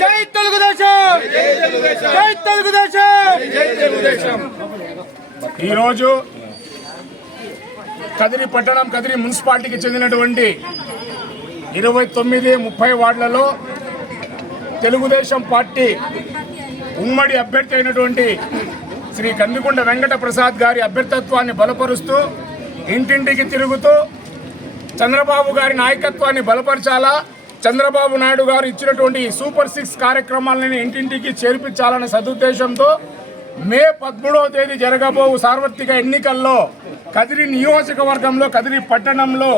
జై తెలుగుదేశం! జై తెలుగుదేశం! ఈరోజు కదిరి పట్టణం కదిరి మున్సిపాలిటీకి చెందినటువంటి ఇరవై తొమ్మిది ముప్పై వార్డులలో తెలుగుదేశం పార్టీ ఉమ్మడి అభ్యర్థి అయినటువంటి శ్రీ కందికొండ వెంకట ప్రసాద్ గారి అభ్యర్థత్వాన్ని బలపరుస్తూ ఇంటింటికి తిరుగుతూ చంద్రబాబు గారి నాయకత్వాన్ని బలపరచాలా చంద్రబాబు నాయుడు గారు ఇచ్చినటువంటి సూపర్ సిక్స్ కార్యక్రమాలను ఇంటింటికి చేర్పించాలనే సదుద్దేశంతో మే పదమూడవ తేదీ జరగబోవు సార్వత్రిక ఎన్నికల్లో కదిరి నియోజకవర్గంలో కదిరి పట్టణంలో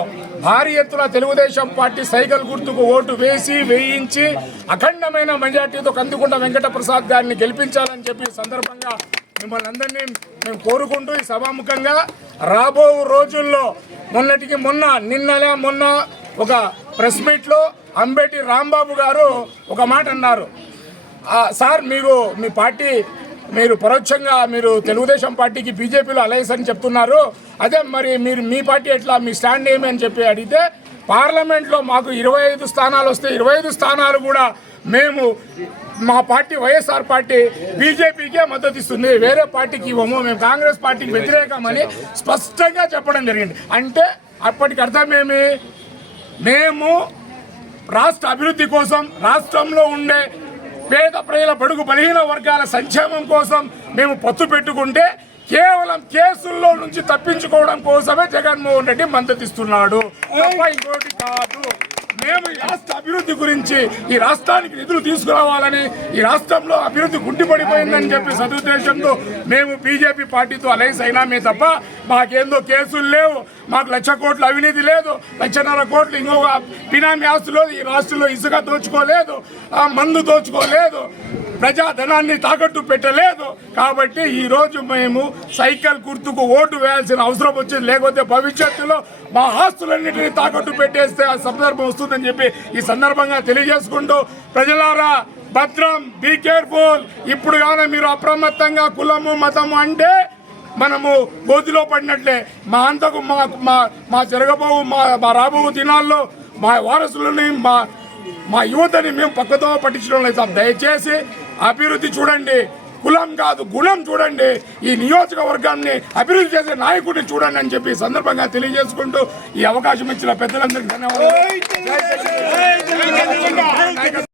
భారీ ఎత్తున తెలుగుదేశం పార్టీ సైకిల్ గుర్తుకు ఓటు వేసి వేయించి అఖండమైన మెజార్టీతో కందుకుంట వెంకట ప్రసాద్ గారిని గెలిపించాలని చెప్పి సందర్భంగా మిమ్మల్ని అందరినీ మేము కోరుకుంటూ ఈ సభాముఖంగా రాబో రోజుల్లో మొన్నటికి మొన్న నిన్నలే మొన్న ఒక ప్రెస్ మీట్లో అంబేటి రాంబాబు గారు ఒక మాట అన్నారు. సార్ మీరు మీ పార్టీ మీరు పరోక్షంగా మీరు తెలుగుదేశం పార్టీకి బీజేపీలో అలయన్స్ అని చెప్తున్నారు. అదే మరి మీరు మీ పార్టీ ఎట్లా మీ స్టాండ్ ఏమి అని చెప్పి అడిగితే పార్లమెంట్లో మాకు ఇరవై ఐదు స్థానాలు వస్తే ఇరవై ఐదు స్థానాలు కూడా మేము మా పార్టీ వైఎస్ఆర్ పార్టీ బీజేపీకే మద్దతు ఇస్తుంది. వేరే పార్టీకి ఇవ్వము. మేము కాంగ్రెస్ పార్టీకి వ్యతిరేకమని స్పష్టంగా చెప్పడం జరిగింది. అంటే అప్పటికి అర్థమేమి? మేము రాష్ట్ర అభివృద్ధి కోసం రాష్ట్రంలో ఉండే పేద ప్రజల బడుగు బలహీన వర్గాల సంక్షేమం కోసం మేము పొత్తు పెట్టుకుంటే కేవలం కేసుల్లో నుంచి తప్పించుకోవడం కోసమే జగన్మోహన్ రెడ్డి మద్దతిస్తున్నాడు. తప్ప ఇంకోటి కాదు. మేము ఈ రాష్ట్ర అభివృద్ధి గురించి ఈ రాష్ట్రానికి నిధులు తీసుకురావాలని ఈ రాష్ట్రంలో అభివృద్ధి గుండిపడిపోయిందని చెప్పి సదుద్దేశంతో మేము బీజేపీ పార్టీతో అలయన్స్ అయినామే తప్ప మాకేందో కేసులు లేవు. మాకు లక్ష కోట్లు అవినీతి లేదు. లక్షన్నర కోట్లు ఇంకొక బినామీ ఆస్తులు ఈ రాష్ట్రంలో ఇసుక దోచుకోలేదు. ఆ మందు దోచుకోలేదు. ప్రజాధనాన్ని తాకట్టు పెట్టలేదు. కాబట్టి ఈ రోజు మేము సైకిల్ గుర్తుకు ఓటు వేయాల్సిన అవసరం వచ్చింది. లేకపోతే భవిష్యత్తులో మా ఆస్తులన్నింటినీ తాకట్టు పెట్టేస్తే ఆ సందర్భం జరుగుతుందని చెప్పి ఈ సందర్భంగా తెలియజేసుకుంటూ ప్రజలారా భద్రం బీ కేర్ఫుల్ ఇప్పుడు కానీ మీరు అప్రమత్తంగా కులము మతము అంటే మనము గోతిలో పడినట్లే. మా అంతకు మా మా మా జరగబోవు మా మా రాబోవు దినాల్లో మా వారసులని మా మా యువతని మేము పక్కతో పట్టించడం లేదు దయచేసి అభివృద్ధి చూడండి. కులం కాదు గుణం చూడండి ఈ నియోజకవర్గాన్ని అభివృద్ధి చేసే నాయకుడిని చూడండి అని చెప్పి సందర్భంగా తెలియజేసుకుంటూ ఈ అవకాశం ఇచ్చిన పెద్దలందరికీ ధన్యవాదాలు